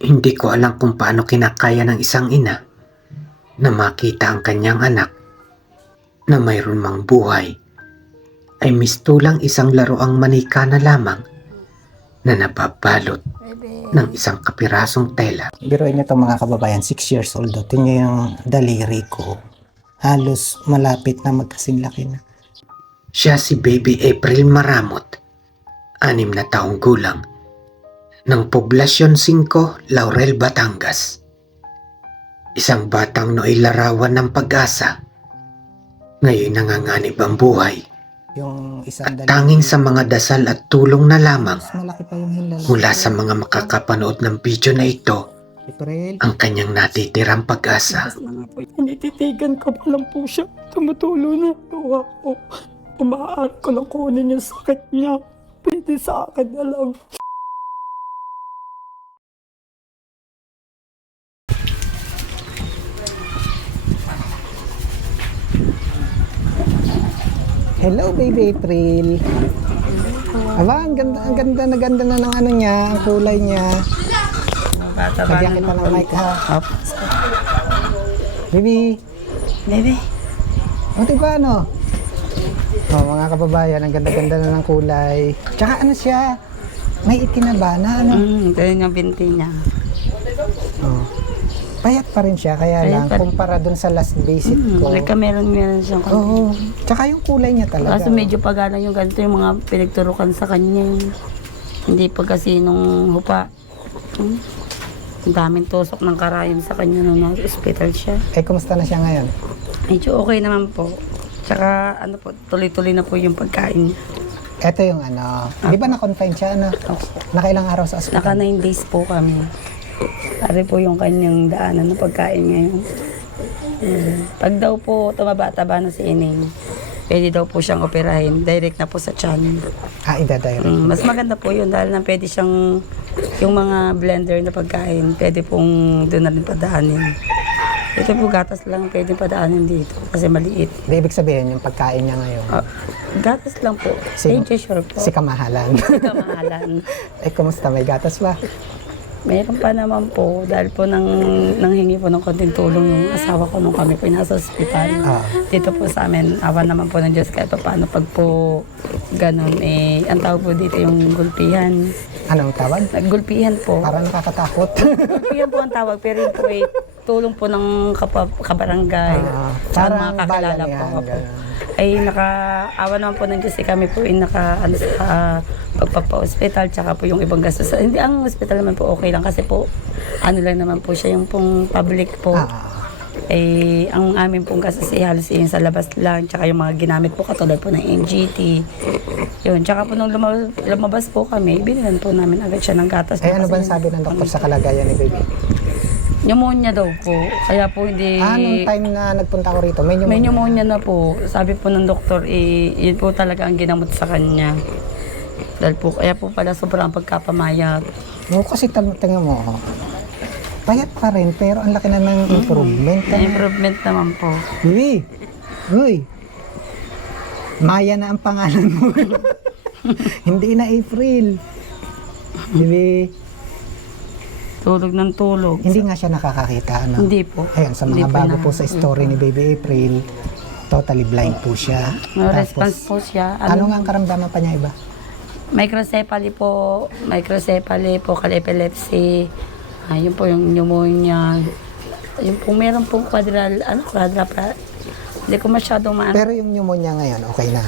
Hindi ko alam kung paano kinakaya ng isang ina na makita ang kanyang anak na mayroon mang buhay ay mistulang isang laroang manika na lamang na nababalot ng isang kapirasong tela. Biruin nyo ito mga kababayan, 6 years old. Tingnan nyo yung daliri ko. Halos malapit na magkasing laki na. Siya si Baby April Maramot, 6 na taong gulang, ng Poblasyon 5, Laurel, Batangas. Isang batang nooy larawan ng pag-asa. Ngayon nanganganib ang buhay Yung isang at tanging sa mga dasal at tulong na lamang Mas malaki pa yung hinla. mula sa mga makakapanood ng video na ito April. ang kanyang natitirang pag-asa. Tinititigan ko pa lang po siya. Tumutulo na luha ko. Umaaan ko lang kunin yung sakit niya. Pwede sa akin na lang. Hello, baby April. Aba, ang ganda na ng ano niya, ang kulay niya. Lagyan kita ng mic ha. Baby. Bebe. O, diba ano? O, mga kababayan, ang ganda-ganda na ng kulay. Tsaka ano siya, may itinaba na ano. Ganyan yung binti niya. Oh. Payat pa rin siya, kaya Payat lang, pa rin. kumpara dun sa last visit ko. Meron siyang konti. Oo. Tsaka yung kulay niya talaga. Kaso medyo pagana yung ganito yung mga pinagturukan sa kanya. Hindi pa kasi nung hupa. Ang daming tusok ng karayan sa kanya nung nasa-hospital siya. Eh, kumusta na siya ngayon? Medyo okay naman po. Tsaka ano po, tuloy-tuloy na po yung pagkain niya. Ito yung ano, di ba na-confine siya, ano? Nakailang araw sa Naka ospital? 9 days po kami. Pare po yung kanyang daanan ng pagkain ngayon. Pag daw po tumaba-taba na si Ineng, pwede daw po siyang operahin. Direct na po sa tiyan. Ah, idadirect. Mas maganda po yun dahil na pwede siyang, yung mga blender na pagkain, pwede pong doon na rin padaanin. Ito po gatas lang pwede padaanin dito kasi maliit. Di ibig sabihin, yung pagkain niya ngayon, Gatas lang po. Sino? Sure po. si kamahalan. Kamahalan. Eh, kumusta? May gatas ba? Meron pa naman po, dahil po nanghingi po ng konting tulong yung asawa ko nung kami po nasa ospital. Dito po sa amin, awa naman po ng Diyos kahit pa paano pag po ganun, ang tawag po dito yung gulpihan. Anong tawag? Gulpihan po. Parang nakakatakot. Gulpihan po ang tawag, pero yun po tulong po ng kabarangay. Tsaka mga kakilala po. Ganun. Ay nakaawa naman po ng Diyos kami po sa pagpapa-hospital tsaka po yung ibang gastos. Hindi, ang hospital naman po okay lang kasi po ano lang naman po siya yung pong public po. Ang amin pong gastos halos yung sa labas lang tsaka yung mga ginamit po katulad po ng NGT. Yun, tsaka po nung lumabas po kami, binilan po namin agad siya ng gatas. Eh, ano ba sabi ng doktor sa kalagayan ni baby? Pneumonia daw po. Kaya po hindi... Nung time na nagpunta ko rito, may pneumonia. May pneumonia na po. Sabi po ng doktor, yun po talaga ang ginamot sa kanya. Dahil po, kaya po pala sobrang pagkapamayat. No, kasi tingnan mo, payat pa rin, pero ang laki na ng improvement. May improvement naman po. Uy! Uy! Maya na ang pangalan mo. Hindi na April. Bibi. Tulog ng tulog. Hindi nga siya nakakakita, ano? Hindi po. Ayun, sa Hindi mga po bago na- po sa story ni Baby April, totally blind po siya. No response po siya. Ano nga ang karamdaman pa niya iba? Microcephaly po, epilepsy. Yun po yung pneumonia. Yung po meron pong hindi ko masyadong Pero yung pneumonia ngayon, okay na.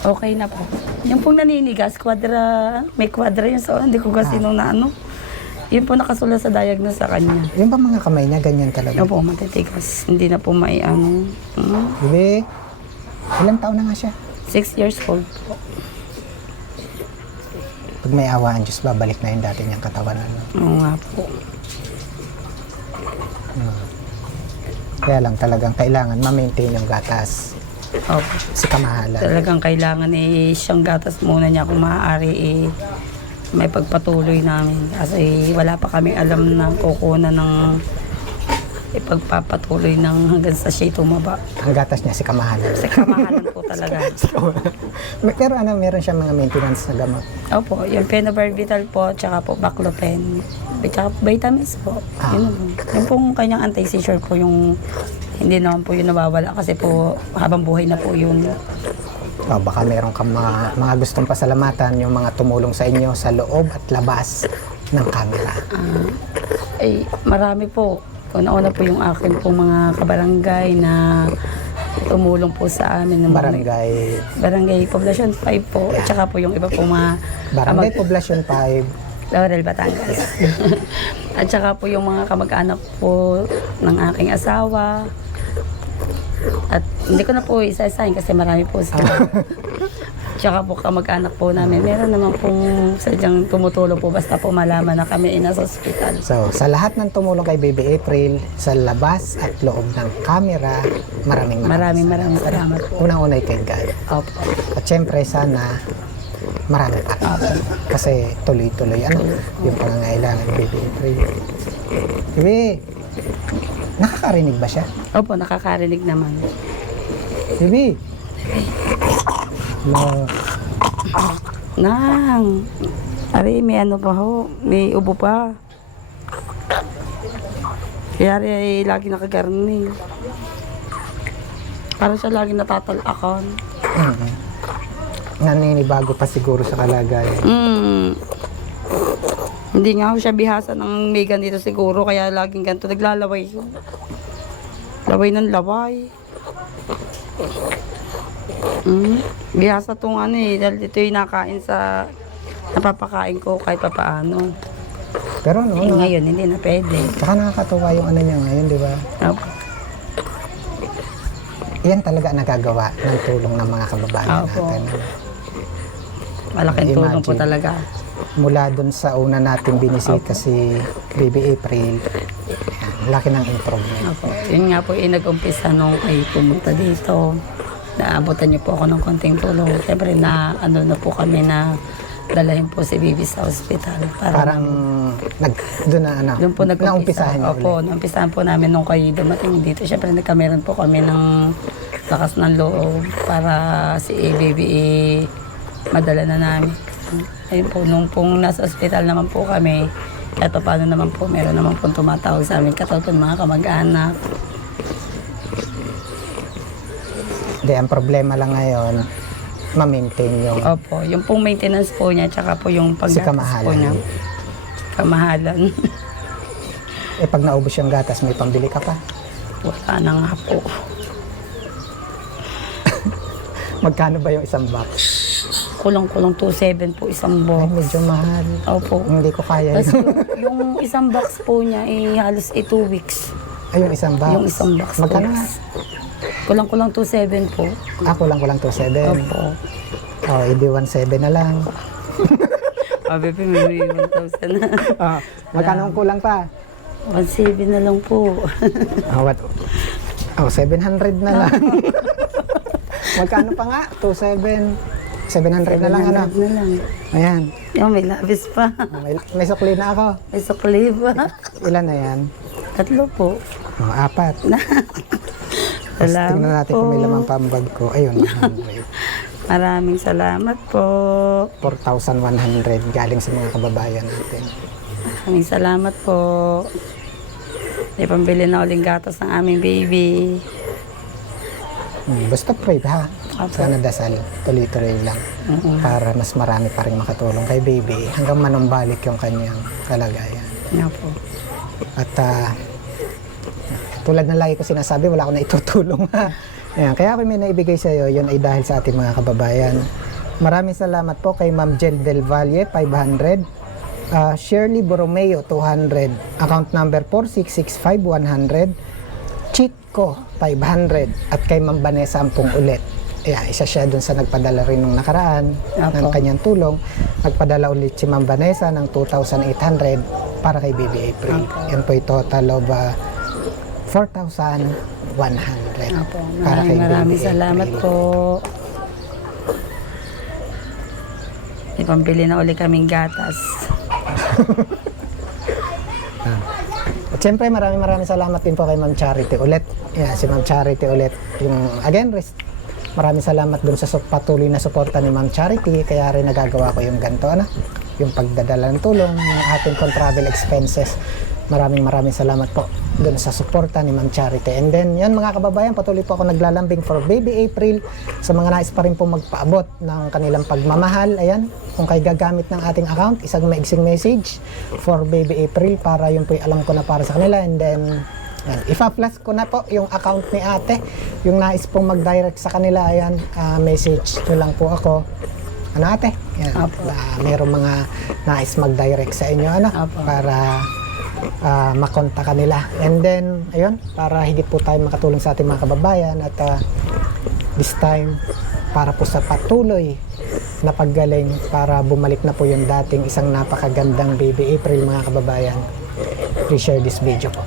Okay na po. Yung pong naninigas, may quadra yun sa hindi ko kasi nung naano. Yun po nakasulat sa diagnose sa kanya. Yung ba mga kamay niya, ganyan talaga? Yun po, matitigas. Hindi na po may ano. Bibi, ilang taon na nga siya? 6 years old po. Pag may awaan, Diyos, babalik na yung dati niyang katawan. Ano? Oo nga po. Kaya lang talagang kailangan ma-maintain yung gatas. Opo. Si kamahalan. Talagang kailangan siyang gatas muna niya kung maaari may pagpatuloy namin. Kasi wala pa kami alam na kukunan ng ipagpapatuloy ng hanggang sa siya tumaba. Ang gatas niya si Kamahalan. Kasi kamahalan po talaga. Pero ano, meron siya mga maintenance na gamot. Opo, yung phenobarbital po, tsaka po baclofen, tsaka vitamins po. Yun po. Yung pong kanyang anti-seizure po, yung hindi naman po yun nawawala kasi po habang buhay na po yun. Baka meron kang mga gustong pasalamatan, yung mga tumulong sa inyo sa loob at labas ng camera. Ay, marami po. Una-una po yung akin po mga kabarangay na tumulong po sa amin. Ng Barangay Poblacion 5 po. At saka po yung iba po mga Barangay Poblacion 5. Laurel, Batangas. At saka po yung mga kamag-anak po ng aking asawa. At hindi ko na po isa-isahin kasi marami po sila. Tsaka po kamag-anak po namin. Meron naman pong sadyang tumutulong po basta po malaman na kami ay nasa ospital. So, sa lahat ng tumulong kay Baby April, sa labas at loob ng camera, maraming salamat po. Unang-unay kay God. Opo. At syempre, sana marami pa. Kasi tuloy-tuloy yung pangangailangan ni Baby April. Baby, nakakarinig ba siya? Opo, nakakarinig naman. Baby! No. Nang, ari, may ano pa ho, may ubo pa. Kaya ay lagi nakagarni. Parang siya lagi natatalakan. Naninibago pa siguro sa kalagayan. Hindi nga ho siya bihasa ng may ganito siguro, kaya laging ganito naglalaway yun. Laway ng laway. Bihasa tong ano dahil ito yung nakain sa napapakain ko kahit papaano. Pero no, Ngayon hindi na pwede. Saka nakakatuwa yung ano niya ngayon, di ba? Opo. Yan talaga nagagawa ng tulong ng mga kababayan Opo. natin. Malaking tulong po Imagine. talaga. Mula dun sa una natin binisita si Baby April, yan, laki ng improvement. Opo. Yun nga po nag-umpisa nung kayo pumunta dito. Naabutan niyo po ako ng konting tulong. Siyempre na ano na po kami na dalahin po si Bibi sa ospital. Parang doon po naumpisahan niyo Opo, ulit. naumpisahan po namin nung kayo dumating dito. Siyempre nagkameron po kami ng lakas ng loob para si Baby madala na namin. Ayun po, nung pong nasa ospital naman po kami, kahit pa paano naman po, meron naman po tumatawag sa amin, katulad po ng mga kamag-anak. Hindi, ang problema lang ngayon, ma-maintain yung Opo, yung pong maintenance po niya, tsaka po yung paggatas kamahalan. po niya. Kamahalan. pag naubos yung gatas, may pambili ka pa. Wala na nga po. Magkano ba yung isang box? Kulang-kulang 2.7 po isang Ay, box. medyo mahal. Opo. Hindi ko kaya Tapos yun. yung isang box po niya, halos 2 weeks. Ay, yung isang box. Yung isang box. Magkano nga? Kulang-kulang 2.7 po. Kulang-kulang 2.7. Opo. Oh, hindi 1.7 na lang. Bebe, may 1,000 na. Magkano ang kulang pa? 1.7 na lang po. What? 700 na lang. Magkano pa nga? 2.7. 700 na lang, ano? 700 na lang. Ayan. Yung may labis pa. May sukli na ako. May sukli pa. Ilan na yan? 3 po. 4. Salamat Tingnan natin po. kung may lamang pambag ko. Ayun, 100. Maraming salamat po. 4,100 galing sa mga kababayan natin. Maraming salamat po. May pambili na uling gatas ng aming baby. Basta pray ha. Opo. Sana dasal. Tuloy-tuloy lang. Para mas marami pa rin makatulong kay baby hanggang manumbalik yung kanyang kalagayan. Nga po. At tulad ng lagi ko sinasabi, wala ako na itutulong ha. Ayan, kaya ako may naibigay sa iyo, yun ay dahil sa ating mga kababayan. Maraming salamat po kay Ma'am Jel Del Valle, 500. Shirley Borromeo, 200. Account number 4665100. Chico, 500. At kay Ma'am Vanessa, 10 ulit. Ayan, isa siya dun sa nagpadala rin nung nakaraan ng kanyang tulong. Nagpadala ulit si Ma'am Vanessa ng 2,800 para kay Baby April. Yan po yung total of 4,100 Opo. para kay Maraming Baby salamat April. po. May pambili na ulit kaming gatas. At syempre maraming salamat din po kay Ma'am Charity ulit. Yeah, si Ma'am Charity ulit. Maraming salamat dun sa patuloy na suporta ni Ma'am Charity, kaya rin nagagawa ko yung ganito, yung pagdadala ng tulong, yung ating travel expenses. Maraming salamat po dun sa suporta ni Ma'am Charity. And then, yan mga kababayan, patuloy po ako naglalambing for Baby April sa mga nais pa rin po magpaabot ng kanilang pagmamahal. Ayan, kung kayo gagamit ng ating account, isang maigsing message for Baby April para yun po yung alam ko na para sa kanila. And then, yan, ipa-flash ko na po yung account ni ate. Yung nais pong mag-direct sa kanila, ayan, message nyo lang po ako. Ano ate? Yan, mayroong mga nais mag-direct sa inyo, para makonta kanila. And then, ayun, para higit po tayo makatulong sa ating mga kababayan at this time, para po sa patuloy na paggaling, para bumalik na po yung dating isang napakagandang Baby April mga kababayan. Please share this video po.